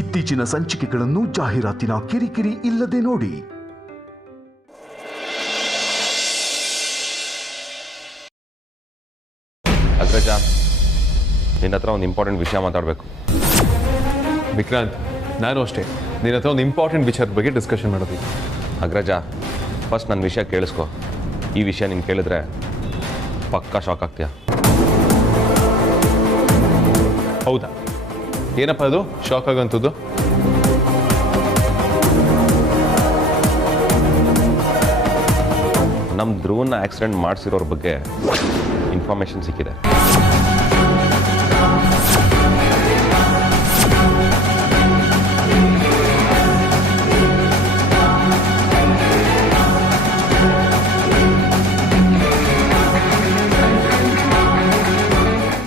ಇತ್ತೀಚಿನ ಸಂಚಿಕೆಗಳನ್ನು ಜಾಹೀರಾತಿನ ಕಿರಿಕಿರಿ ಇಲ್ಲದೆ ನೋಡಿ. ಅಗ್ರಜ, ನಿನ್ನ ಹತ್ರ ಒಂದು ಇಂಪಾರ್ಟೆಂಟ್ ವಿಷಯ ಮಾತಾಡಬೇಕು. ವಿಕ್ರಾಂತ್, ನಾನು ಅಷ್ಟೇ ನಿನ್ನ ಹತ್ರ ಒಂದು ಇಂಪಾರ್ಟೆಂಟ್ ವಿಚಾರದ ಬಗ್ಗೆ ಡಿಸ್ಕಷನ್ ಮಾಡೋದು. ಅಗ್ರಜ, ಫಸ್ಟ್ ನನ್ನ ವಿಷಯ ಕೇಳಿಸ್ಕೊ. ಈ ವಿಷಯ ನೀನು ಕೇಳಿದ್ರೆ ಪಕ್ಕಾ ಶಾಕ್ ಆಗ್ತೀಯ. ಹೌದಾ? ಏನಪ್ಪ ಅದು ಶಾಕ್ ಆಗೋಂಥದ್ದು? ನಮ್ಮ ಧ್ರುವನ್ನ ಆಕ್ಸಿಡೆಂಟ್ ಮಾಡಿಸಿರೋರ ಬಗ್ಗೆ ಇನ್ಫಾರ್ಮೇಷನ್ ಸಿಕ್ಕಿದೆ.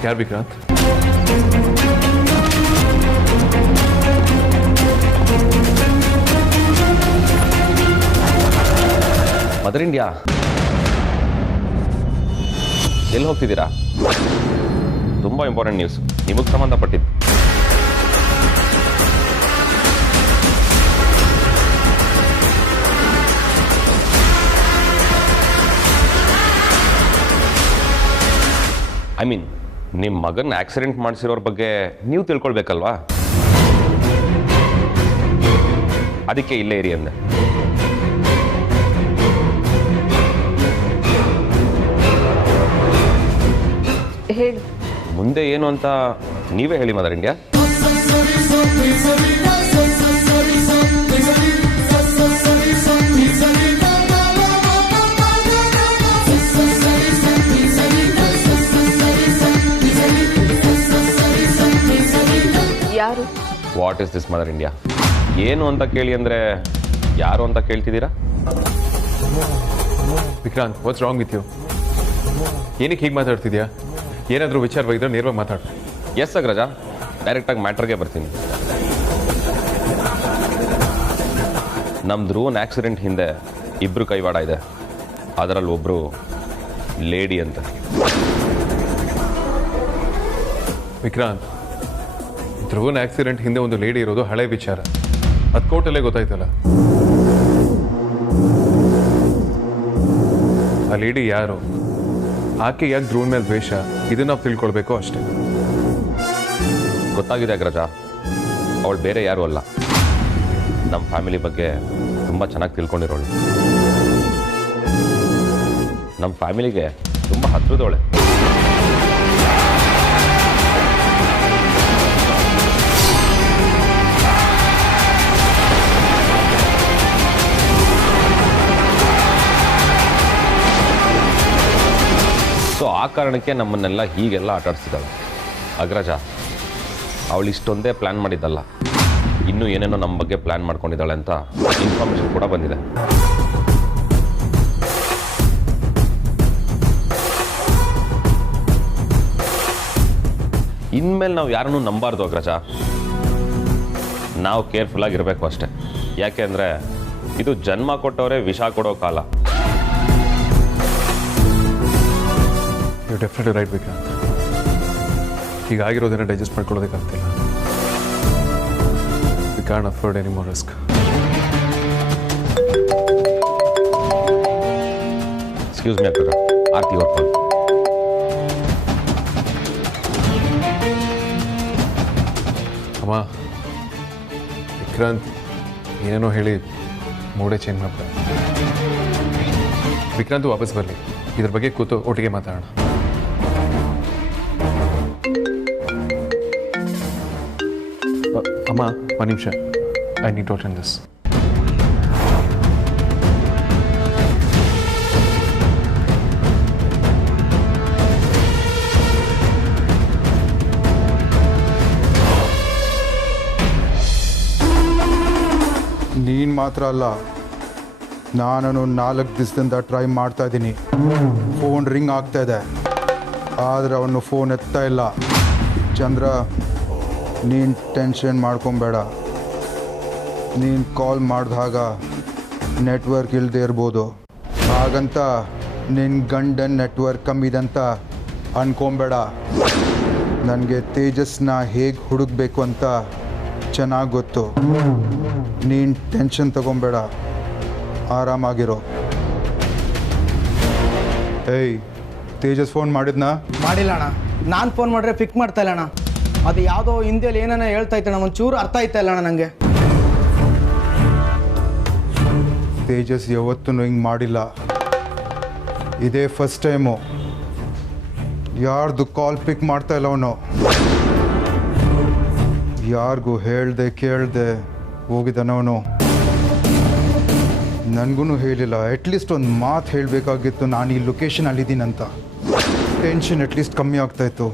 ಯಾರು ವಿಕ್ರಾಂತ್? ಮದರ್ ಇಂಡಿಯಾ, ಎಲ್ಲಿ ಹೋಗ್ತಿದ್ದೀರಾ? ತುಂಬ ಇಂಪಾರ್ಟೆಂಟ್ ನ್ಯೂಸ್, ನಿಮಗೆ ಸಂಬಂಧಪಟ್ಟಿದ್ದು. ಐ ಮೀನ್, ನಿಮ್ಮ ಮಗನ ಆಕ್ಸಿಡೆಂಟ್ ಮಾಡಿಸಿರೋರ ಬಗ್ಗೆ ನೀವು ತಿಳ್ಕೊಳ್ಬೇಕಲ್ವಾ? ಅದಕ್ಕೆ ಇಲ್ಲೇ ಇರಿ ಅಂದೆ. ಹೇಳಿ, ಮುಂದೆ ಏನು ಅಂತ ನೀವೇ ಹೇಳಿ ಮದರ್ ಇಂಡಿಯಾ. ಯಾರು? What is this mother India? ಏನು ಅಂತ ಕೇಳಿ ಅಂದರೆ ಯಾರು ಅಂತ ಕೇಳ್ತಿದ್ದೀರಾ? Vikrant, what's wrong with you? ಏನಕ್ಕೆ ಹೀಗೆ ಮಾತಾಡ್ತಿದ್ಯಾ? ಏನಾದರೂ ವಿಚಾರವಾಗಿದ್ದರೆ ನೇರವಾಗಿ ಮಾತಾಡು. ಎಸ್ ಅಗ್ರಜ, ಡೈರೆಕ್ಟಾಗಿ ಮ್ಯಾಟ್ರಿಗೆ ಬರ್ತೀನಿ. ನಮ್ಮ ಧ್ರುವನ್ ಆಕ್ಸಿಡೆಂಟ್ ಹಿಂದೆ ಇಬ್ಬರು ಕೈವಾಡ ಇದೆ. ಅದರಲ್ಲಿ ಒಬ್ಬರು ಲೇಡಿ ಅಂತ. ವಿಕ್ರಾಂತ್, ಧ್ರುವನ್ ಆಕ್ಸಿಡೆಂಟ್ ಹಿಂದೆ ಒಂದು ಲೇಡಿ ಇರೋದು ಹಳೆ ವಿಚಾರ. ಅದು ಕೋರ್ಟಲ್ಲೇ ಗೊತ್ತಾಯ್ತಲ್ಲ. ಆ ಲೇಡಿ ಯಾರು, ಆಕೆ ಯಾಕೆ ಧ್ರುವನ್ ಮೇಲೆ ದ್ವೇಷ, ಇದನ್ನ ನಾವು ತಿಳ್ಕೊಳ್ಬೇಕು ಅಷ್ಟೇ. ಗೊತ್ತಾಗಿದೆ ಅಗ್ರಜ, ಅವಳು ಬೇರೆ ಯಾರೂ ಅಲ್ಲ, ನಮ್ಮ ಫ್ಯಾಮಿಲಿ ಬಗ್ಗೆ ತುಂಬ ಚೆನ್ನಾಗಿ ತಿಳ್ಕೊಂಡಿರೋಳು. ನಮ್ಮ ಫ್ಯಾಮಿಲಿಗೆ ತುಂಬ ಹತ್ತಿರದವಳೆ. ಸೊ ಆ ಕಾರಣಕ್ಕೆ ನಮ್ಮನ್ನೆಲ್ಲ ಹೀಗೆಲ್ಲ ಆಟಾಡಿಸಿದ್ದಾಳೆ. ಅಗ್ರಜ, ಅವಳು ಇಷ್ಟೊಂದೇ ಪ್ಲ್ಯಾನ್ ಮಾಡಿದ್ದಲ್ಲ, ಇನ್ನೂ ಏನೇನೋ ನಮ್ಮ ಬಗ್ಗೆ ಪ್ಲ್ಯಾನ್ ಮಾಡ್ಕೊಂಡಿದ್ದಾಳೆ ಅಂತ ಇನ್ಫಾರ್ಮೇಷನ್ ಕೂಡ ಬಂದಿದೆ. ಇನ್ಮೇಲೆ ನಾವು ಯಾರನ್ನೂ ನಂಬಾರ್ದು ಅಗ್ರಜ. ನಾವು ಕೇರ್ಫುಲ್ಲಾಗಿರಬೇಕು ಅಷ್ಟೆ. ಯಾಕೆ ಅಂದರೆ ಇದು ಜನ್ಮ ಕೊಟ್ಟವರೇ ವಿಷ ಕೊಡೋ ಕಾಲ. You definitely right Vikrant. ಹೀಗಾಗಿರೋದನ್ನು ಡೈಜೆಸ್ಟ್ ಮಾಡ್ಕೊಳ್ಳೋದಕ್ಕಾಗ್ತಿಲ್ಲ. We can't afford any more risk. Excuse me Agraja, Aarti ಹೊರ್ಕೊಂಡು. ಅಮ್ಮ, ವಿಕ್ರಾಂತ್ ಏನೇನೋ ಹೇಳಿ ಮೂಡೇ ಚೇಂಜ್ ಮಾಡ್ತಾರೆ. ವಿಕ್ರಾಂತ್ ವಾಪಸ್ ಬರಲಿ, ಇದ್ರ ಬಗ್ಗೆ ಕೂತು ಒಟ್ಟಿಗೆ ಮಾತಾಡೋಣ. ಅಮ್ಮ, ಒಂದು ನಿಮಿಷ, I need to attend this. ನೀನು ಮಾತ್ರ ಅಲ್ಲ, ನಾನು 4 ದಿವಸದಿಂದ ಟ್ರೈ ಮಾಡ್ತಾ ಇದ್ದೀನಿ. ಫೋನ್ ರಿಂಗ್ ಆಗ್ತಾ ಇದೆ, ಆದರೆ ಅವನು ಫೋನ್ ಎತ್ತಾ ಇಲ್ಲ. ಚಂದ್ರ, ನೀನು ಟೆನ್ಷನ್ ಮಾಡ್ಕೊಬೇಡ. ನೀನು ಕಾಲ್ ಮಾಡಿದಾಗ ನೆಟ್ವರ್ಕ್ ಇಲ್ಲದೆ ಇರ್ಬೋದು, ಹಾಗಂತ ನಿನ್ನ ಗಂಡನ ನೆಟ್ವರ್ಕ್ ಕಮ್ಮಿದಂತ ಅನ್ಕೊಂಬೇಡ. ನನಗೆ ತೇಜಸ್ನ ಹೇಗೆ ಹುಡುಕಬೇಕು ಅಂತ ಚೆನ್ನಾಗಿ ಗೊತ್ತು. ನೀನು ಟೆನ್ಷನ್ ತಗೊಬೇಡ, ಆರಾಮಾಗಿರೋ. ಏಯ್, ತೇಜಸ್ ಫೋನ್ ಮಾಡಿದ್ನಾ? ಮಾಡಿಲ್ಲ ಅಣ್ಣ. ನಾನು ಫೋನ್ ಮಾಡಿದ್ರೆ ಪಿಕ್ ಮಾಡ್ತಾ ಇಲ್ಲ ಅಣ್ಣ. ಅದು ಯಾವುದೋ ಹಿಂದಿಯಲ್ಲಿ ಏನೇನೋ ಹೇಳ್ತಾ ಇತ್ತಣ್ಣ, ಒಂಚೂರು ಅರ್ಥ ಆಯ್ತಾ ಇಲ್ಲ ಅಣ್ಣ ನನಗೆ. ತೇಜಸ್ ಯಾವತ್ತೂ ಹಿಂಗೆ ಮಾಡಿಲ್ಲ, ಇದೇ ಫಸ್ಟ್ ಟೈಮು. ಯಾರ್ದು ಕಾಲ್ ಪಿಕ್ ಮಾಡ್ತಾ ಇಲ್ಲ ಅವನು. ಯಾರಿಗೂ ಹೇಳ್ದೆ ಕೇಳ್ದೆ ಹೋಗಿದ್ದಾನವನು. ನನಗೂ ಹೇಳಿಲ್ಲ. ಅಟ್ಲೀಸ್ಟ್ ಒಂದು ಮಾತು ಹೇಳಬೇಕಾಗಿತ್ತು, ನಾನು ಈ ಲೊಕೇಶನಲ್ಲಿದ್ದೀನಂತ. ಟೆನ್ಷನ್ ಅಟ್ಲೀಸ್ಟ್ ಕಮ್ಮಿ ಆಗ್ತಾಯಿತ್ತು.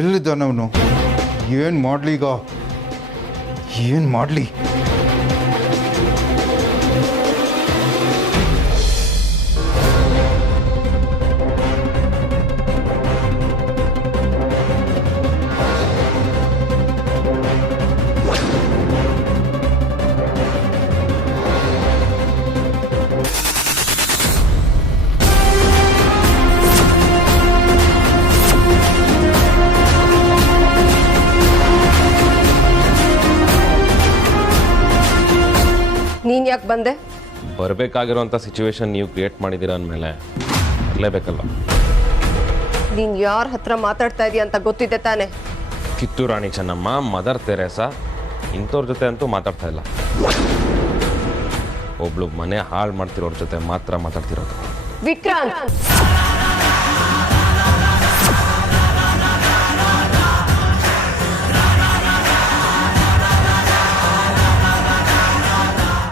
ಎಲ್ಲಿದ್ದಾನವನು? ಏನು ಮಾಡಲಿ ಈಗ? ಏನು ಮಾಡಲಿ? ನೀನ್ ಯಾಕೆ ಬಂದೆ? ಬರಬೇಕಾಗಿರೋಂಥ ಸಿಚುವೇಶನ್ ನೀವು ಕ್ರಿಯೇಟ್ ಮಾಡಿದ್ದೀರ ಅಂದಮೇಲೆ ಬರಲೇಬೇಕಲ್ಲ. ನೀನ್ ಯಾರ ಹತ್ರ ಮಾತಾಡ್ತಾ ಇದೀಯ ಅಂತ ಗೊತ್ತಿದೆ ತಾನೆ? ಕಿತ್ತೂರು ರಾಣಿ ಚೆನ್ನಮ್ಮ, ಮದರ್ ತೆರೇಸಾ ಇಂಥವ್ರ ಜೊತೆ ಅಂತೂ ಮಾತಾಡ್ತಾ ಇಲ್ಲ. ಒಬ್ಳು ಮನೆ ಹಾಳು ಮಾಡ್ತಿರೋರ ಜೊತೆ ಮಾತ್ರ ಮಾತಾಡ್ತಿರೋದು. ವಿಕ್ರಾಂತ್,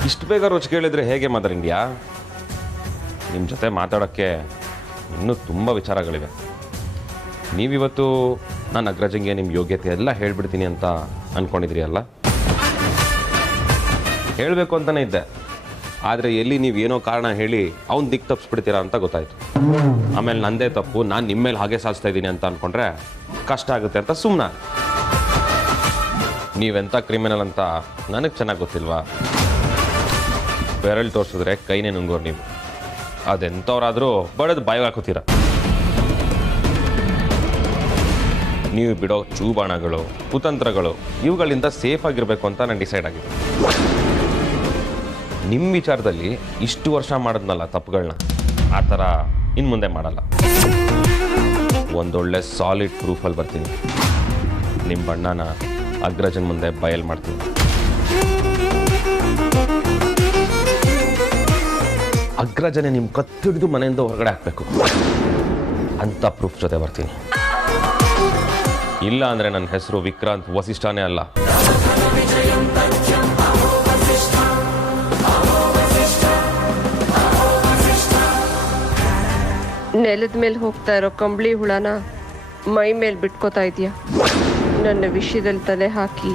ಇಷ್ಟು ಬೇಗ ರುಚಿ ಕೇಳಿದ್ರೆ ಹೇಗೆ ಮದರ್ ಇಂಡಿಯಾ? ನಿಮ್ಮ ಜೊತೆ ಮಾತಾಡೋಕ್ಕೆ ಇನ್ನೂ ತುಂಬ ವಿಚಾರಗಳಿವೆ. ನೀವಿವತ್ತು ನಾನು ಅಗ್ರಜಂಗೆ ನಿಮ್ಮ ಯೋಗ್ಯತೆ ಎಲ್ಲ ಹೇಳ್ಬಿಡ್ತೀನಿ ಅಂತ ಅಂದ್ಕೊಂಡಿದ್ರಿ ಅಲ್ಲ? ಹೇಳಬೇಕು ಅಂತಲೇ ಇದ್ದೆ, ಆದರೆ ಎಲ್ಲಿ ನೀವು ಏನೋ ಕಾರಣ ಹೇಳಿ ಅವ್ನು ದಿಕ್ಕು ತಪ್ಪಿಸ್ಬಿಡ್ತೀರಾ ಅಂತ ಗೊತ್ತಾಯಿತು. ಆಮೇಲೆ ನಂದೇ ತಪ್ಪು, ನಾನು ನಿಮ್ಮ ಮೇಲೆ ಹಾಗೆ ಸಾಧಿಸ್ತಾ ಇದ್ದೀನಿ ಅಂತ ಅಂದ್ಕೊಂಡ್ರೆ ಕಷ್ಟ ಆಗುತ್ತೆ ಅಂತ ಸುಮ್ಮನೆ. ನೀವೆಂಥ ಕ್ರಿಮಿನಲ್ ಅಂತ ನನಗೆ ಚೆನ್ನಾಗಿ ಗೊತ್ತಿಲ್ವಾ? ಬೆರಳು ತೋರಿಸಿದ್ರೆ ಕೈನೇ ನುಂಗೋರು ನೀವು. ಅದೆಂಥವ್ರಾದರೂ ಬಡದು ಬಾಯಿಗೆ ಹಾಕೋತೀರ. ನೀವು ಬಿಡೋ ಚೂಬಾಣಗಳು, ಕುತಂತ್ರಗಳು, ಇವುಗಳಿಂದ ಸೇಫ್ ಆಗಿರಬೇಕು ಅಂತ ನಾನು ಡಿಸೈಡ್ ಆಗಿದೆ. ನಿಮ್ಮ ವಿಚಾರದಲ್ಲಿ ಇಷ್ಟು ವರ್ಷ ಮಾಡಿದ್ನಲ್ಲ ತಪ್ಪುಗಳನ್ನ, ಆ ಥರ ಇನ್ನು ಮುಂದೆ ಮಾಡಲ್ಲ. ಒಂದೊಳ್ಳೆ ಸಾಲಿಡ್ ಪ್ರೂಫಲ್ಲಿ ಬರ್ತೀನಿ. ನಿಮ್ಮ ಬಣ್ಣನ ಅಗ್ರಜನ್ ಮುಂದೆ ಬಯಲು ಮಾಡ್ತೀನಿ. ಅಗ್ರಜನೆ ನಿಮ್ಮ ಕತ್ತಿಡಿದು ಮನೆಯಿಂದ ಹೊರಗಡೆ ಹಾಕಬೇಕು ಅಂತ ಪ್ರೂಫ್ ಜೊತೆ ಬರ್ತೀನಿ. ಇಲ್ಲ ಅಂದರೆ ನನ್ನ ಹೆಸರು ವಿಕ್ರಾಂತ್ ವಸಿಷ್ಠನೇ ಅಲ್ಲ. ನೆಲದ ಮೇಲೆ ಹೋಗ್ತಾ ಇರೋ ಕಂಬಳಿ ಹುಳನ ಮೈ ಮೇಲೆ ಬಿಟ್ಕೋತಾ ಇದೀಯ. ನನ್ನ ವಿಷಯದಲ್ಲಿ ತಲೆ ಹಾಕಿ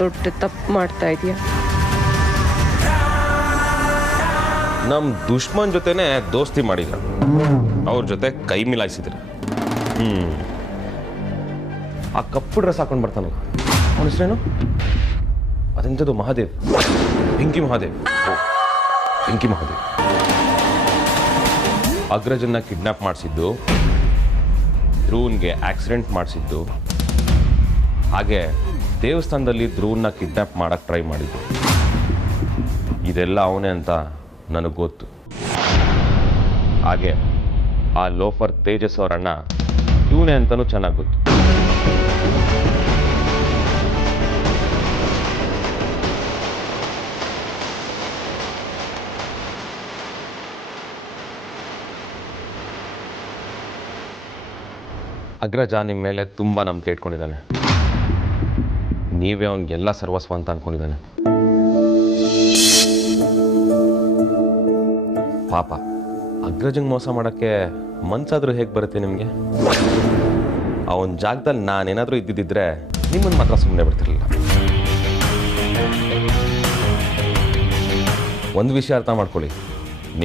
ದೊಡ್ಡ ತಪ್ಪು ಮಾಡ್ತಾ ಇದೀಯ. ನಮ್ಮ ದುಶ್ಮನ್ ಜೊತೆನೇ ದೋಸ್ತಿ ಮಾಡಿದ್ರು, ಅವ್ರ ಜೊತೆ ಕೈ ಮಿಲಾಯಿಸಿದ್ರು. ಆ ಕಪ್ಪು ಡ್ರೆಸ್ ಹಾಕೊಂಡು ಬರ್ತಾನಲ್ಲ, ಅವನ ಹೆಸರೇನು? ಅದೆಂಥದ್ದು ಮಹಾದೇವ್, ಬೆಂಕಿ ಮಹಾದೇವ್. ಬೆಂಕಿ ಮಹಾದೇವ್ ಅಗ್ರಜನ್ನ ಕಿಡ್ನಾಪ್ ಮಾಡಿಸಿದ್ದು, ಧ್ರುವನ್ಗೆ ಆಕ್ಸಿಡೆಂಟ್ ಮಾಡಿಸಿದ್ದು, ಹಾಗೆ ದೇವಸ್ಥಾನದಲ್ಲಿ ಧ್ರುವನ್ನ ಕಿಡ್ನಾಪ್ ಮಾಡಕ್ಕೆ ಟ್ರೈ ಮಾಡಿದ್ದು. ಇದೆಲ್ಲ ಅವನೇ ಅಂತ ನನಗೆ ಗೊತ್ತು. ಹಾಗೆ ಆ ಲೋಫರ್ ತೇಜಸ್ ಅವರಣ್ಣ ಇವನೇ ಅಂತಲೂ ಚೆನ್ನಾಗಿ ಗೊತ್ತು. ಅಗ್ರಜ ನಿಮ್ಮ ಮೇಲೆ ತುಂಬ ನಂಬಿಕೆ ಇಟ್ಕೊಂಡಿದ್ದಾನೆ. ನೀವೇ ಅವನಿಗೆಲ್ಲ ಸರ್ವಸ್ವ ಅಂತ ಅಂದ್ಕೊಂಡಿದ್ದಾನೆ. ಪಾಪ ಅಗ್ರಜಂಗೆ ಮೋಸ ಮಾಡೋಕ್ಕೆ ಮನ್ಸಾದರೂ ಹೇಗೆ ಬರುತ್ತೆ ನಿಮಗೆ? ಅವನ ಜಾಗದಲ್ಲಿ ನಾನೇನಾದರೂ ಇದ್ದಿದ್ದರೆ ನಿಮ್ಮನ್ನು ಮಾತ್ರ ಸುಮ್ಮನೆ ಬಿಡ್ತಿರಲಿಲ್ಲ. ಒಂದು ವಿಷಯ ಅರ್ಥ ಮಾಡ್ಕೊಳ್ಳಿ,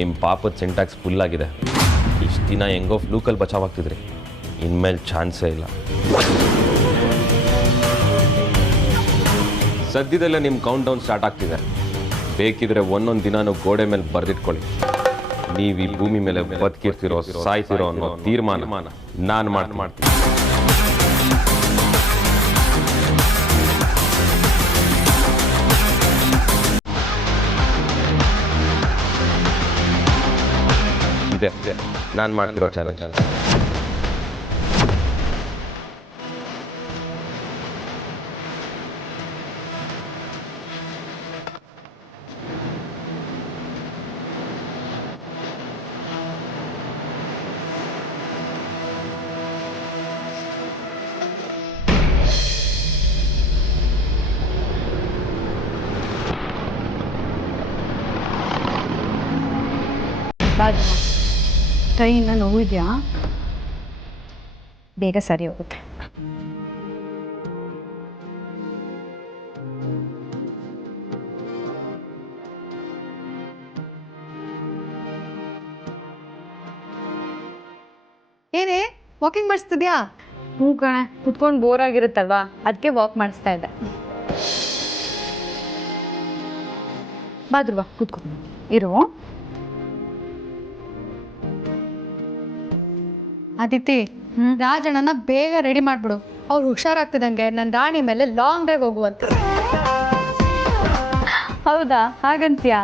ನಿಮ್ಮ ಪಾಪದ ಸಿಂಟ್ಯಾಕ್ಸ್ ಫುಲ್ ಆಗಿದೆ. ಇಷ್ಟು ದಿನ ಹೆಂಗೋ ಫ್ಲೂಕಲ್ಲಿ ಬಚಾವಾಗ್ತಿದ್ರಿ, ಇನ್ಮೇಲೆ ಚಾನ್ಸೇ ಇಲ್ಲ. ಸದ್ಯದಲ್ಲೇ ನಿಮ್ಮ ಕೌಂಟ್ ಡೌನ್ ಸ್ಟಾರ್ಟ್ ಆಗ್ತಿದೆ. ಬೇಕಿದ್ರೆ ಒಂದೊಂದು ದಿನಾನು ಗೋಡೆ ಮೇಲೆ ಬರೆದಿಟ್ಕೊಳ್ಳಿ. ನೀವು ಈ ಭೂಮಿ ಮೇಲೆ ಬದುಕಿರ್ತಿರೋ ಸಾಯ್ತಿರೋ ಅನ್ನೋ ತೀರ್ಮಾನ ನಾನು ಮಾಡ್ತೀನಿ. ನಾನು ಮಾಡ್ತಿರೋ ಚಾಲೆಂಜ್. ಬಾಜು ಕೈಯಿಂದ ನೋವಿದೆಯಾ? ಬೇಗ ಸರಿ ಹೋಗುತ್ತೆ. ಏನೇ ವಾಕಿಂಗ್ ಮಾಡಿಸ್ತಿದ್ಯಾ? ಹ್ಞೂ ಕಣೆ, ಕುತ್ಕೊಂಡು ಬೋರ್ ಆಗಿರುತ್ತಲ್ವಾ, ಅದಕ್ಕೆ ವಾಕ್ ಮಾಡಿಸ್ತಾ ಇದ್ದೆ. ಬಾದ್ರುವ ಕೂತ್ಕೊ ಇರು. ಅದಿತಿ, ರಾಜಣ್ಣನ ಬೇಗ ರೆಡಿ ಮಾಡ್ಬಿಡು. ಅವ್ರು ಹುಷಾರಾಗ್ತಿದಂಗೆ ನನ್ನ ರಾಣಿ ಮೇಲೆ ಲಾಂಗ್ ಡ್ರೈವ್ ಹೋಗುವಂತ. ಹೌದಾ, ಹಾಗಂತ್ಯಾ?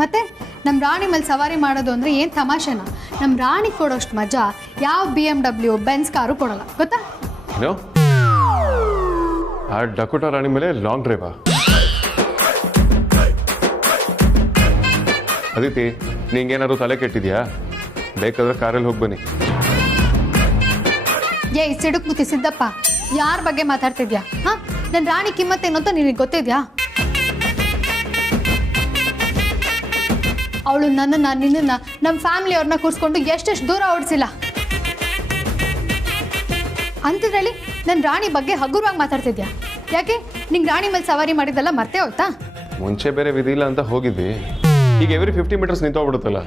ಮತ್ತೆ ನಮ್ಮ ರಾಣಿ ಮೇಲೆ ಸವಾರಿ ಮಾಡೋದು ಅಂದರೆ ಏನು ತಮಾಷೆನಾ? ನಮ್ಮ ರಾಣಿ ಕೊಡೋಷ್ಟು ಮಜಾ ಯಾವ BMW ಬೆನ್ಸ್ ಕಾರು ಕೊಡೋಲ್ಲ, ಗೊತ್ತಾ? ಏನು ಆ ಡಕೋಟಾ ರಾಣಿ ಮೇಲೆ ಲಾಂಗ್ ಡ್ರೈವಾ? ಅದಿತಿ, ನಿಂಗೇನಾದ್ರು ತಲೆ ಕೆಟ್ಟಿದ್ಯಾ? ಬೇಕಾದ್ರೆ ಕಾರಲ್ಲಿ ಹೋಗಿ ಬನ್ನಿ. ಏಯ್ ಸಿಡುಕ್ ಮುತ್ತಿ ಸಿದ್ದಪ್ಪ, ಯಾರ ಬಗ್ಗೆ ಮಾತಾಡ್ತಿದ್ಯಾ? ಹಾಂ, ನನ್ನ ರಾಣಿ ಕಿಮ್ಮತ್ತೇನು ಅಂತ ನಿನಗೆ ಗೊತ್ತಿದ್ಯಾ? ಅವಳು ನಿನ್ನನ್ನು ನಮ್ಮ ಫ್ಯಾಮಿಲಿಯವ್ರನ್ನ ಕೂರಿಸ್ಕೊಂಡು ಎಷ್ಟೆಷ್ಟು ದೂರ ಓಡಿಸಿಲ್ಲ. ಅಂಥದ್ರಲ್ಲಿ ನನ್ನ ರಾಣಿ ಬಗ್ಗೆ ಹಗುರವಾಗಿ ಮಾತಾಡ್ತಿದ್ಯಾ? ಯಾಕೆ ನಿಂಗೆ ರಾಣಿ ಮೇಲೆ ಸವಾರಿ ಮಾಡಿದ್ದೆಲ್ಲ ಮರ್ತೇ ಹೋಯ್ತಾ? ಮುಂಚೆ ಬೇರೆ ವಿಧಿ ಇಲ್ಲ ಅಂತ ಹೋಗಿದ್ವಿ, ಈಗ ಎವ್ರಿ 50 ಮೀಟರ್ಸ್ ನಿಂತೋಗ್ಬಿಡುತ್ತಲ್ಲ.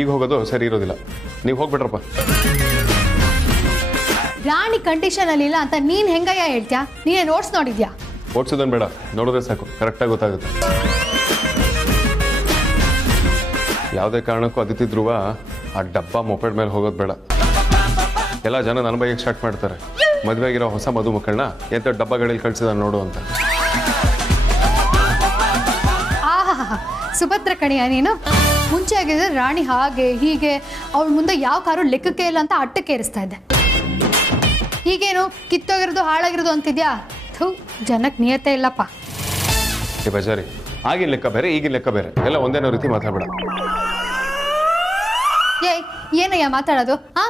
ಈಗ ಹೋಗೋದು ಸರಿ ಇರೋದಿಲ್ಲ, ನೀವು ಹೋಗ್ಬಿಟ್ರಪ್ಪ. ರಾಣಿ ಕಂಡೀಷನಲ್ಲಿ ಇಲ್ಲ ಅಂತ ನೀನು ಹೆಂಗಯ್ಯ ಹೇಳ್ತೀಯಾ? ನೀನೇ ನೋಟ್ಸ್ ನೋಡಿದ್ಯಾ? ಓಡಿಸೋದನ್ನು ಬೇಡ, ನೋಡಿದ್ರೆ ಸಾಕು, ಕರೆಕ್ಟಾಗಿ ಗೊತ್ತಾಗುತ್ತೆ. ಯಾವುದೇ ಕಾರಣಕ್ಕೂ ಅದಿತಿ ಧ್ರುವ ಆ ಡಬ್ಬ ಮೊಪೆಡ್ ಮೇಲೆ ಹೋಗೋದು ಬೇಡ. ಎಲ್ಲ ಜನ ನನ್ನ ಬೈಗೆ ಸ್ಟಾರ್ಟ್ ಮಾಡ್ತಾರೆ, ಮದುವೆ ಆಗಿರೋ ಹೊಸ ಮದುಮಕ್ಕಳನ್ನ ಎಂಥ ಡಬ್ಬಗಳಲ್ಲಿ ಕಳಿಸಿದ ನೋಡು ಅಂತ. ಆಹಾ, ಸುಭದ್ರ ಕಣಿಯ ನೀನು. ಮುಂಚೆ ಆಗಿದ್ರೆ ರಾಣಿ ಹಾಗೆ ಹೀಗೆ ಅವಳ ಮುಂದೆ ಯಾವ ಕಾರು ಲೆಕ್ಕಕ್ಕೆ ಇಲ್ಲ ಅಂತ ಅಟ್ಟಕ್ಕೆ ಏರಿಸ್ತಾ ಇದ್ದೆ. ಹೀಗೇನು ಕಿತ್ತೋಗಿರೋದು ಹಾಳಾಗಿರೋದು ಅಂತಿದ್ಯಾ? ಥೂ, ಜನಕ್ಕೆ ನಿಯತೆ ಇಲ್ಲಪ್ಪ. ಏ ಬಜಾರಿ, ಆಗಿನ ಲೆಕ್ಕ ಬೇರೆ ಈಗಿನ ಲೆಕ್ಕ ಬೇರೆ, ಎಲ್ಲ ಒಂದೇನೋ ರೀತಿ ಮಾತಾಡಬೇಡ. ಏಯ್, ಏನಯ್ಯ ಮಾತಾಡೋದು? ಆ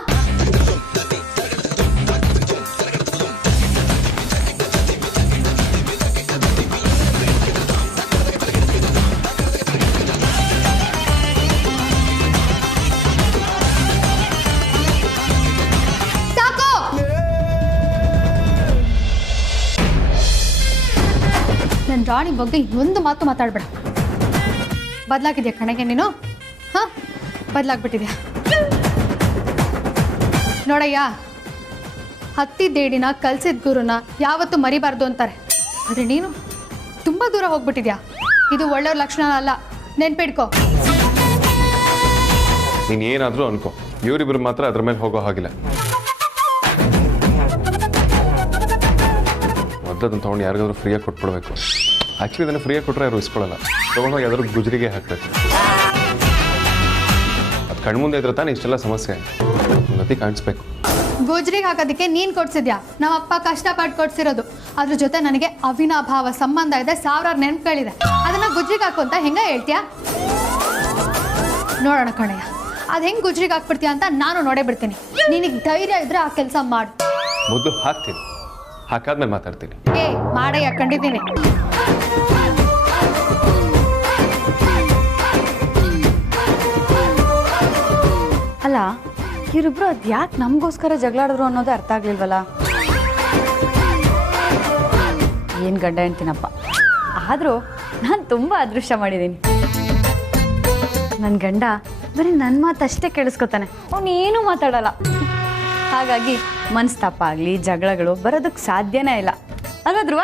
ನನ್ನ ರಾಣಿ ಬಗ್ಗೆ ಒಂದು ಮಾತು ಮಾತಾಡ್ಬೇಡ. ಬದಲಾಗಿದ್ಯಾ ಕಣಗೆ ನೀನು? ಹಾಂ, ಬದಲಾಗ್ಬಿಟ್ಟಿದ್ಯಾ ನೋಡಯ್ಯ. ಹತ್ತಿದ್ದೇಡಿನ ಕಲ್ಸಿದ ಗುರುನ ಯಾವತ್ತೂ ಮರಿಬಾರ್ದು ಅಂತಾರೆ, ಆದರೆ ನೀನು ತುಂಬ ದೂರ ಹೋಗ್ಬಿಟ್ಟಿದ್ಯಾ. ಇದು ಒಳ್ಳೆಯ ಲಕ್ಷಣ ಅಲ್ಲ, ನೆನ್ಪಿಡ್ಕೊ. ನೀನು ಏನಾದರೂ ಅನ್ಕೋ, ಇವರಿಬ್ಬರು ಮಾತ್ರ ಅದ್ರ ಮೇಲೆ ಹೋಗೋ ಹಾಗಿಲ್ಲ. ಮೊದಲದನ್ನು ತೊಗೊಂಡು ಯಾರಿಗಾದ್ರೂ ಫ್ರೀಯಾಗಿ ಕೊಟ್ಬಿಡ್ಬೇಕು. ಆ್ಯಕ್ಚುಲಿ ಇದನ್ನು ಫ್ರೀಯಾಗಿ ಕೊಟ್ಟರೆ ಯಾರು ಇಸ್ಕೊಳ್ಳಲ್ಲ, ತೊಗೊಂಡೋಗಿ ಯಾವ್ದಾದ್ರು ಗುಜರಿಗೆ ಹಾಕಬೇಕು. ಅದು ಕಣ್ಮುಂದೆ ಇದ್ರೆ ತಾನೇ ಇಷ್ಟೆಲ್ಲ ಸಮಸ್ಯೆ ಗತಿ ಕಾಣಿಸ್ಬೇಕು. ಗೋಜ್ರಿಗೆ ಹಾಕೋದಕ್ಕೆ ನೀನು ಕೊಡ್ಸಿದ್ಯಾ? ನಮ್ಮಪ್ಪ ಕಷ್ಟಪಟ್ಟು ಕೊಡ್ಸಿರೋದು. ಅದ್ರ ಜೊತೆ ನನಗೆ ಅವಿನಾಭಾವ ಸಂಬಂಧ ಇದೆ, ಸಾವಿರಾರು ನೆನಪುಗಳಿದೆ. ಅದನ್ನು ಗುಜ್ರಿಗೆ ಹಾಕು ಅಂತ ಹೆಂಗೆ ಹೇಳ್ತೀಯಾ? ನೋಡೋಣ ಕಣಯ್ಯ, ಅದು ಹೆಂಗೆ ಗುಜ್ರಿಗೆ ಹಾಕ್ಬಿಡ್ತೀಯ ಅಂತ ನಾನು ನೋಡೇ ಬಿಡ್ತೀನಿ. ನಿನಗೆ ಧೈರ್ಯ ಇದ್ರೆ ಆ ಕೆಲಸ ಮಾಡು. ಮುದ್ದು ಹಾಕ್ತೀನಿ, ಹಾಕಾದ್ಮೇಲೆ ಮಾತಾಡ್ತೀನಿ. ಏ ಮಾಡಯ್ಯ, ಕಂಡಿದ್ದೀನಿ. ಅಲ್ಲ, ಇವರಿಬ್ರು ಅದು ಯಾಕೆ ನಮಗೋಸ್ಕರ ಜಗಳಾಡಿದ್ರು ಅನ್ನೋದೇ ಅರ್ಥ ಆಗ್ಲಿಲ್ವಲ್ಲ. ಏನು ಗಂಡ ಹೆಂಡ್ತಿನಪ್ಪ. ಆದರೂ ನಾನು ತುಂಬ ಅದೃಷ್ಟ ಮಾಡಿದ್ದೀನಿ. ನನ್ನ ಗಂಡ ಬರೀ ನನ್ನ ಮಾತಷ್ಟೇ ಕೇಳಿಸ್ಕೊತಾನೆ, ಅವನೇನೂ ಮಾತಾಡಲ್ಲ. ಹಾಗಾಗಿ ಮನಸ್ತಾಪ ಆಗಲಿ ಜಗಳಗಳು ಬರೋದಕ್ಕೆ ಸಾಧ್ಯನೇ ಇಲ್ಲ ಅಲ್ವಾ ಧ್ರುವ?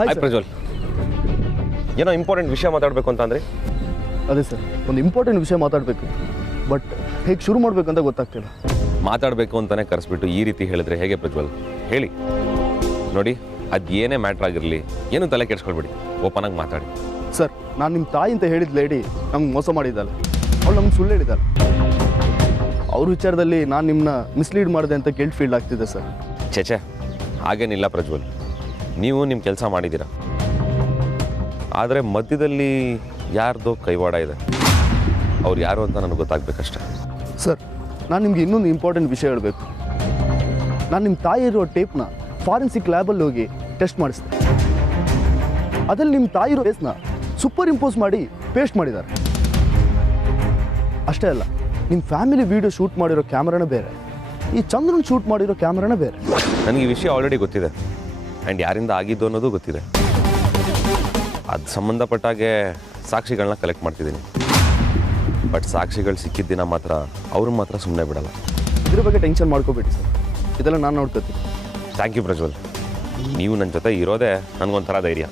ಹಾಯ್ ಪ್ರಜ್ವಲ್, ಏನೋ ಇಂಪಾರ್ಟೆಂಟ್ ವಿಷಯ ಮಾತಾಡಬೇಕು ಅಂತ ಅಂದರೆ? ಅದೇ ಸರ್, ಒಂದು ಇಂಪಾರ್ಟೆಂಟ್ ವಿಷಯ ಮಾತಾಡಬೇಕು, ಬಟ್ ಹೇಗೆ ಶುರು ಮಾಡಬೇಕಂತ ಗೊತ್ತಾಗ್ತಿಲ್ಲ. ಮಾತಾಡಬೇಕು ಅಂತಲೇ ಕರೆಸ್ಬಿಟ್ಟು ಈ ರೀತಿ ಹೇಳಿದ್ರೆ ಹೇಗೆ ಪ್ರಜ್ವಲ್? ಹೇಳಿ ನೋಡಿ, ಅದು ಏನೇ ಮ್ಯಾಟ್ರ್ ಆಗಿರಲಿ ಏನು ತಲೆ ಕೆಡ್ಸ್ಕೊಳ್ಬೇಡಿ, ಓಪನ್ ಆಗಿ ಮಾತಾಡಿ. ಸರ್, ನಾನು ನಿಮ್ಮ ತಾಯಿ ಅಂತ ಹೇಳಿದ ಲೇಡಿ ನಮ್ಗೆ ಮೋಸ ಮಾಡಿದ್ದಾಳೆ, ಅವಳು ನಮ್ಗೆ ಸುಳ್ಳು ಹೇಳಿದ್ದಾಳೆ. ಅವ್ರ ವಿಚಾರದಲ್ಲಿ ನಾನು ನಿಮ್ಮನ್ನ ಮಿಸ್ಲೀಡ್ ಮಾಡಿದೆ ಅಂತ ಗಿಲ್ಟ್ ಫೀಲ್ ಆಗ್ತಿದೆ ಸರ್. ಛೇ, ಹಾಗೇನಿಲ್ಲ ಪ್ರಜ್ವಲ್, ನೀವು ನಿಮ್ಮ ಕೆಲಸ ಮಾಡಿದ್ದೀರ. ಆದರೆ ಮಧ್ಯದಲ್ಲಿ ಯಾರ್ದೋ ಕೈವಾಡ ಇದೆ, ಅವ್ರು ಯಾರು ಅಂತ ನನಗೆ ಗೊತ್ತಾಗಬೇಕಷ್ಟೆ. ಸರ್, ನಾನು ನಿಮಗೆ ಇನ್ನೊಂದು ಇಂಪಾರ್ಟೆಂಟ್ ವಿಷಯ ಹೇಳಬೇಕು. ನಾನು ನಿಮ್ಮ ತಾಯಿ ಇರೋ ಟೇಪ್ನ ಫಾರೆನ್ಸಿಕ್ ಲ್ಯಾಬಲ್ಲಿ ಹೋಗಿ ಟೆಸ್ಟ್ ಮಾಡಿಸಿದೆ. ಅದರಲ್ಲಿ ನಿಮ್ಮ ತಾಯಿ ಇರೋ ಫೇಸ್ನ ಸೂಪರ್ ಇಂಪೋಸ್ ಮಾಡಿ ಪೇಸ್ಟ್ ಮಾಡಿದ್ದಾರೆ. ಅಷ್ಟೇ ಅಲ್ಲ, ನಿಮ್ಮ ಫ್ಯಾಮಿಲಿ ವಿಡಿಯೋ ಶೂಟ್ ಮಾಡಿರೋ ಕ್ಯಾಮ್ರಾನ ಬೇರೆ, ಈ ಚಂದ್ರನ್ ಶೂಟ್ ಮಾಡಿರೋ ಕ್ಯಾಮ್ರಾನ ಬೇರೆ. ನನಗೆ ಈ ವಿಷಯ ಆಲ್ರೆಡಿ ಗೊತ್ತಿದೆ, ಆ್ಯಂಡ್ ಯಾರಿಂದ ಆಗಿದ್ದು ಅನ್ನೋದು ಗೊತ್ತಿದೆ. ಅದು ಸಂಬಂಧಪಟ್ಟಾಗೆ ಸಾಕ್ಷಿಗಳನ್ನ ಕಲೆಕ್ಟ್ ಮಾಡ್ತಿದ್ದೀನಿ. ಬಟ್ ಸಾಕ್ಷಿಗಳು ಸಿಕ್ಕಿದ ದಿನ ಮಾತ್ರ ಅವ್ರು ಮಾತ್ರ ಸುಮ್ಮನೆ ಬಿಡಲ್ಲ. ಇದ್ರ ಬಗ್ಗೆ ಟೆನ್ಷನ್ ಮಾಡ್ಕೋಬೇಡಿ ಸರ್, ಇದೆಲ್ಲ ನಾನು ನೋಡ್ಕೋತೀನಿ. ಥ್ಯಾಂಕ್ ಯು ಪ್ರಜ್ವಲ್, ನೀವು ನನ್ನ ಜೊತೆ ಇರೋದೇ ನನಗೊಂಥರ ಧೈರ್ಯ.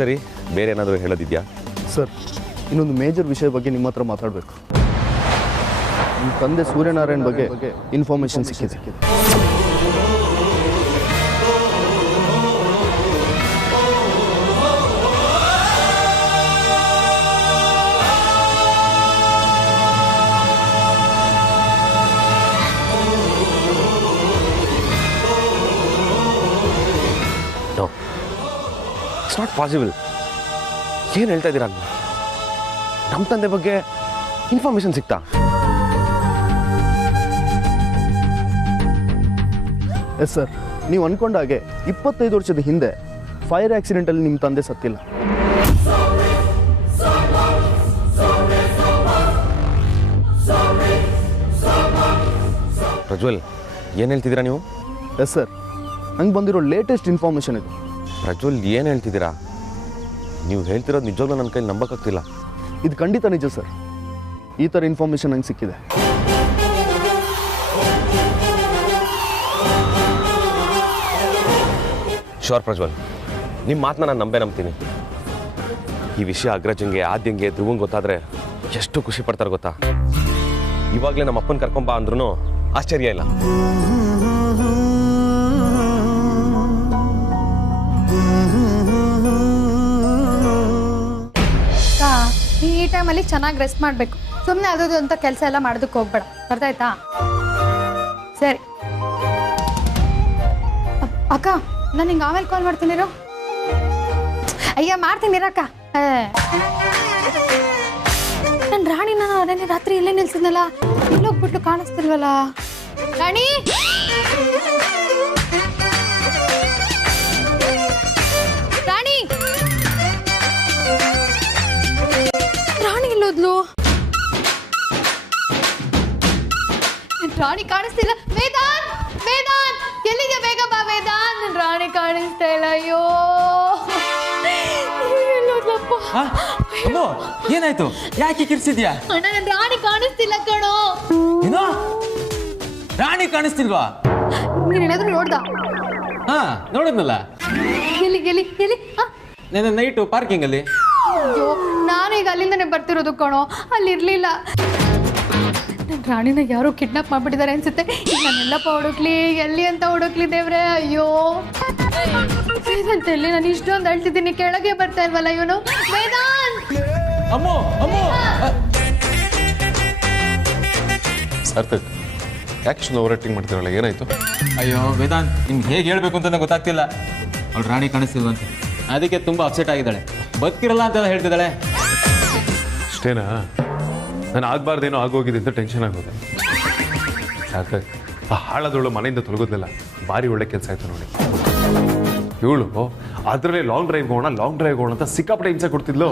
ಸರಿ, ಬೇರೆ ಏನಾದರೂ ಹೇಳೋದಿದೆಯಾ? ಸರ್, ಇನ್ನೊಂದು ಮೇಜರ್ ವಿಷಯ ಬಗ್ಗೆ ನಿಮ್ಮ ಹತ್ರ ಮಾತಾಡಬೇಕು. ನಿಮ್ಮ ತಂದೆ ಸೂರ್ಯನಾರಾಯಣ್ ಬಗ್ಗೆ ಇನ್ಫಾರ್ಮೇಷನ್ ಸಿಕ್ಕಿದೆ. It's not possible. ಏನು ಹೇಳ್ತಾ ಇದ್ದೀರಾ? ನಮ್ಮ ತಂದೆ ಬಗ್ಗೆ ಇನ್ಫಾರ್ಮೇಷನ್ ಸಿಗ್ತಾ? ಎಸ್ ಸರ್, ನೀವು ಅಂದ್ಕೊಂಡ ಹಾಗೆ 25 ವರ್ಷದ ಹಿಂದೆ ಫೈರ್ ಆಕ್ಸಿಡೆಂಟಲ್ಲಿ ನಿಮ್ಮ ತಂದೆ ಸತ್ತಿಲ್ಲ. ಪ್ರಜ್ವಲ್, ಏನು ಹೇಳ್ತಿದ್ದೀರಾ ನೀವು? ಎಸ್ ಸರ್, ನಂಗೆ ಬಂದಿರೋ ಲೇಟೆಸ್ಟ್ ಇನ್ಫಾರ್ಮೇಷನ್ ಇದು. ಪ್ರಜ್ವಲ್, ಏನು ಹೇಳ್ತಿದ್ದೀರಾ? ನೀವು ಹೇಳ್ತಿರೋದು ನಿಜವಾಗ್ಲೂ ನನ್ನ ಕೈಲಿ ನಂಬಕ್ಕಾಗ್ತಿಲ್ಲ. ಇದು ಖಂಡಿತ ನಿಜ ಸರ್, ಈ ಥರ ಇನ್ಫಾರ್ಮೇಷನ್ ನಂಗೆ ಸಿಕ್ಕಿದೆ. ಶೋರ್ ಪ್ರಜ್ವಲ್, ನಿಮ್ಮ ಮಾತನ್ನ ನಾನು ನಂಬ್ತೀನಿ. ಈ ವಿಷಯ ಅಗ್ರಜಂಗೆ, ಆದ್ಯಂಗೆ, ಧ್ರುವಂಗೆ ಗೊತ್ತಾದರೆ ಎಷ್ಟು ಖುಷಿ ಪಡ್ತಾರೆ ಗೊತ್ತಾ? ಇವಾಗಲೇ ನಮ್ಮ ಅಪ್ಪನ ಕರ್ಕೊಂಬ ಅಂದ್ರೂ ಆಶ್ಚರ್ಯ ಇಲ್ಲ. ಈ ಟೈಮಲ್ಲಿ ಚೆನ್ನಾಗಿ ರೆಸ್ಟ್ ಮಾಡಬೇಕು. ಸುಮ್ಮನೆ ಅದು ಅಂತ ಕೆಲಸ ಎಲ್ಲ ಮಾಡೋದಕ್ಕೆ ಹೋಗ್ಬೇಡ, ಬರ್ತಾಯ್ತಾ? ಸರಿ ಅಕ್ಕ, ನಾನು ಹಿಂಗೆ ಆಮೇಲೆ ಕಾಲ್ ಮಾಡ್ತೀನಿರೋ. ಅಯ್ಯ, ಮಾಡ್ತೀನಿರಕ್ಕ. ನನ್ನ ರಾಣಿ, ನಾನು ಅದೇನೇ ರಾತ್ರಿ ಇಲ್ಲೇ ನಿಲ್ಸಿದ್ನಲ್ಲ, ಇಲ್ಲೋಗ್ಬಿಟ್ಟು ಕಾಣಿಸ್ತಿಲ್ವಲ್ಲ. ರಾಣಿ, ರಾಣಿ, ರಾಣಿ ಇಲ್ಲೋದ್ಲು. ರಾಣಿ ಕಾಣಿಸ್ತಿಲ್ಲ. ವೇದಾಂತ್, ವೇದಾಂತ್ ಎಲ್ಲಿದೆ? ಬೇಗ ಬಾ ವೇದಾಂತ್. ನನ್ನ ರಾಣಿ ಕಾಣಿಸ್ತಾ ಇಲ್ಲ. ಅಯ್ಯೋ, ಎಲ್ಲೋದ್ಲಪ್ಪ? ಏನಾಯ್ತು? ಯಾಕೆ ಕಿರ್ಸಿದ್ಯಾ? ಅಣ್ಣ, ನನ್ನ ರಾಣಿ ಕಾಣಿಸ್ತಿಲ್ಲ ಕಣೋ. ಏನೋ ರಾಣಿ ಕಾಣಿಸ್ತಿಲ್ವಾ? ನೀನ್ ಏನಾದ್ರು ನೋಡ್ದ? ಹಾ, ನೋಡಿದ್ನಲ್ಲ. ಎಲ್ಲಿ ಎಲ್ಲಿ ಎಲ್ಲಿ? ನೆನ್ನೆ ನೈಟು ಪಾರ್ಕಿಂಗ್ ಅಲ್ಲಿ. ಅಯ್ಯೋ, ನಾನು ಈಗ ಅಲ್ಲಿಂದನೇ ಬರ್ತಿರೋದು ಕಣೋ, ಅಲ್ಲಿ ಇರ್ಲಿಲ್ಲ. ನನ್ನ ರಾಣಿನ ಯಾರೋ ಕಿಡ್ನಾಪ್ ಮಾಡ್ಬಿಟ್ಟಿದ್ದಾರೆ ಅನ್ಸುತ್ತೆ. ಈಗ ನಾನೆಲ್ಲಪ್ಪ ಹುಡುಕ್ಲಿ, ಎಲ್ಲಿ ಅಂತ ಹುಡುಕ್ಲಿ ದೇವ್ರೆ. ಅಯ್ಯೋ, ವೇದಾಂತ್ ಎಲ್ಲಿ? ನಾನು ಇಷ್ಟೊಂದು ಅಳ್ತಿದ್ದೀನಿ, ಕೆಳಗೆ ಬರ್ತಾ ಇಲ್ವಲ್ಲ ಇವನು. ವೇದಾಂತ್, ಅಮ್ಮೋ ಅಮ್ಮೋ. ಸಾರ್ಥಕ್, ಯಾಕೆ ಇಷ್ಟು ಓವರ್ ಆಕ್ಟಿಂಗ್ ಮಾಡ್ತಿರಲ್ಲ? ಏನಾಯ್ತು? ಅಯ್ಯೋ ವೇದಾಂತ್, ನಿಮ್ಗೆ ಹೇಗೆ ಹೇಳ್ಬೇಕು ಅಂತ ಗೊತ್ತಾಗ್ತಿಲ್ಲ. ಅವಳು ರಾಣಿ ಕಾಣಿಸ್ತಿಲ್ವಂತೆ, ಅದಕ್ಕೆ ತುಂಬಾ ಅಪ್ಸೆಟ್ ಆಗಿದ್ದಾಳೆ. ಬದುಕಿರಲ್ಲ ಅಂತೆಲ್ಲ ಹೇಳ್ತಿದ್ದಾಳೆ. ಅಷ್ಟೇನಾ? ನಾನು ಆಗಬಾರ್ದೇನೋ ಆಗೋಗಿದೆ ಅಂತ ಟೆನ್ಷನ್ ಆಗೋದೆ. ಸಾರ್ಥಕ್, ಆ ಹಾಳದವಳು ಮನೆಯಿಂದ ತೊಲಗೋದ್ಲಿಲ್ಲ, ಭಾರಿ ಒಳ್ಳೆ ಕೆಲಸ ಆಯ್ತು ನೋಡಿ. ಇವಳು ಅದರಲ್ಲೇ ಲಾಂಗ್ ಡ್ರೈವ್ ಹೋಗೋಣ ಅಂತ ಸಿಕ್ಕಾಪಟ್ಟೆ ಹಿಂಸೆ ಕೊಡ್ತಿದ್ಲು.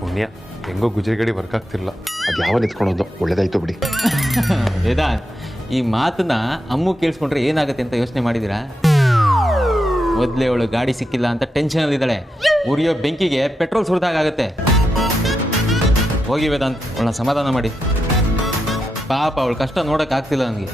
ಪುಣ್ಯ, ಹೆಂಗೋ ಗುಜರಿ ಗಾಡಿ ವರ್ಕ್ ಆಗ್ತಿರಲ್ಲ. ಅದು ಯಾವ ನಿಂತ್ಕೊಳ್ಳೋದು ಒಳ್ಳೇದಾಯ್ತು ಬಿಡಿ. ವೇದಾಂತ್, ಈ ಮಾತನ್ನ ಅಮ್ಮು ಕೇಳಿಸ್ಕೊಂಡ್ರೆ ಏನಾಗುತ್ತೆ ಅಂತ ಯೋಚನೆ ಮಾಡಿದ್ದೀರಾ? ಮೊದಲೇ ಅವಳು ಗಾಡಿ ಸಿಕ್ಕಿಲ್ಲ ಅಂತ ಟೆನ್ಷನಲ್ಲಿದ್ದಾಳೆ. ಉರಿಯೋ ಬೆಂಕಿಗೆ ಪೆಟ್ರೋಲ್ ಸುರಿದಾಗತ್ತೆ. ಹೋಗಿ ವೇದಾಂತ್, ಅವಳನ್ನ ಸಮಾಧಾನ ಮಾಡಿ. ಪಾಪ ಅವಳ ಕಷ್ಟ ನೋಡೋಕ್ಕಾಗ್ತಿಲ್ಲ ನನಗೆ.